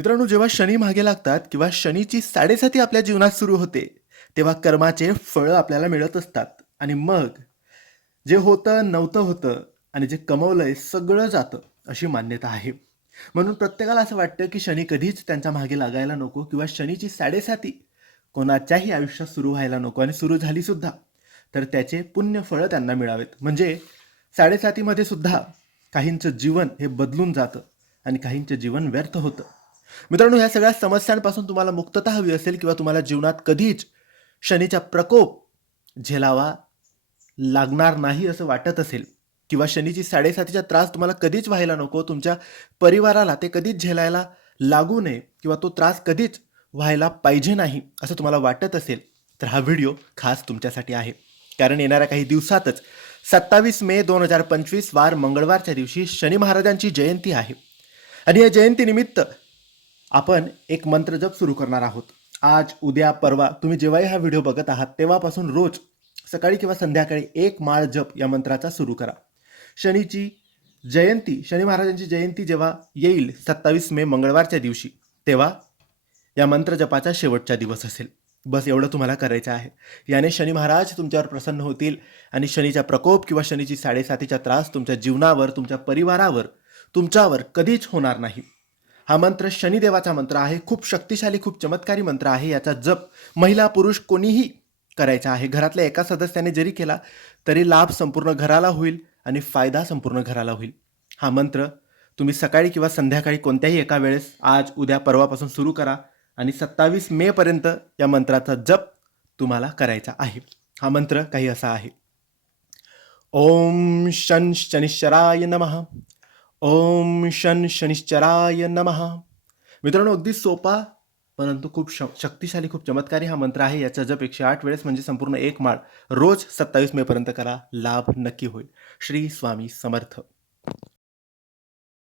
मित्रांनो जेव्हा शनी मागे लागतात किंवा शनीची साडेसाती आपल्या जीवनात सुरू होते तेव्हा कर्माचे फळं आपल्याला मिळत असतात. आणि मग जे होतं नव्हतं होतं आणि जे कमवलंय सगळं जातं अशी मान्यता आहे. म्हणून प्रत्येकाला असं वाटतं की शनी कधीच त्यांच्या मागे लागायला नको किंवा शनीची साडेसाती कोणाच्याही आयुष्यात सुरू व्हायला नको आणि सुरू झाली सुद्धा. तर त्याचे पुण्य फळं त्यांना मिळावेत. म्हणजे साडेसातीमध्ये सुद्धा काहींचं जीवन हे बदलून जातं आणि काहींचं जीवन व्यर्थ होतं. मित्रांनो ह्या सगळ्या समस्यांपासून तुम्हाला मुक्तता हवी असेल किंवा तुम्हाला जीवनात कधीच शनीचा प्रकोप झेलावा लागणार नाही असं वाटत असेल किंवा शनीची साडेसातीचा त्रास तुम्हाला कधीच व्हायला नको तुमच्या परिवाराला ते कधीच झेलायला लागू नये किंवा तो त्रास कधीच व्हायला पाहिजे नाही असं तुम्हाला वाटत असेल तर हा व्हिडिओ खास तुमच्यासाठी आहे. कारण येणाऱ्या काही दिवसातच सत्तावीस मे दोन हजार पंचवीस वार मंगळवारच्या दिवशी शनी महाराजांची जयंती आहे. आणि या जयंतीनिमित्त आपण एक मंत्र जप सुरू करणार आहोत. आज उद्या परवा तुम्ही जेव्हाही हा व्हिडिओ बघत आहात तेव्हापासून रोज सकाळी किंवा संध्याकाळी एक माळ जप या मंत्राचा सुरू करा. शनीची जयंती शनी महाराजांची जयंती जेव्हा येईल सत्तावीस मे मंगळवारच्या दिवशी तेव्हा या मंत्रजपाचा शेवटचा दिवस असेल. बस एवढं तुम्हाला करायचं आहे. याने शनी महाराज तुमच्यावर प्रसन्न होतील आणि शनीचा प्रकोप किंवा शनीची साडेसातीचा त्रास तुमच्या जीवनावर तुमच्या परिवारावर तुमच्यावर कधीच होणार नाही. हा मंत्र शनिदेवाचा मंत्र आहे. खूप शक्तिशाली खूप चमत्कारी मंत्र आहे. याचा जप महिला पुरुष कोणीही करायचा आहे. घरातल्या एका सदस्याने जरी केला तरी लाभ संपूर्ण घराला होईल आणि फायदा संपूर्ण घराला होईल. हा मंत्र तुम्ही सकाळी किंवा संध्याकाळी कोणत्याही एका वेळेस आज उद्या परवापासून सुरू करा आणि सत्तावीस मेपर्यंत या मंत्राचा जप तुम्हाला करायचा आहे. हा मंत्र काही असा आहे. ओम शन शनिश्चराय नमः. ओम शन शनिश्चराय नमः. मित्रांनो अगदी सोपा परंतु खूप श शक्तिशाली खूप चमत्कारी हा मंत्र आहे. याचा जप एकशे आठ वेळेस म्हणजे संपूर्ण एक माळ रोज सत्तावीस मेपर्यंत करा. लाभ नक्की होईल. श्री स्वामी समर्थ.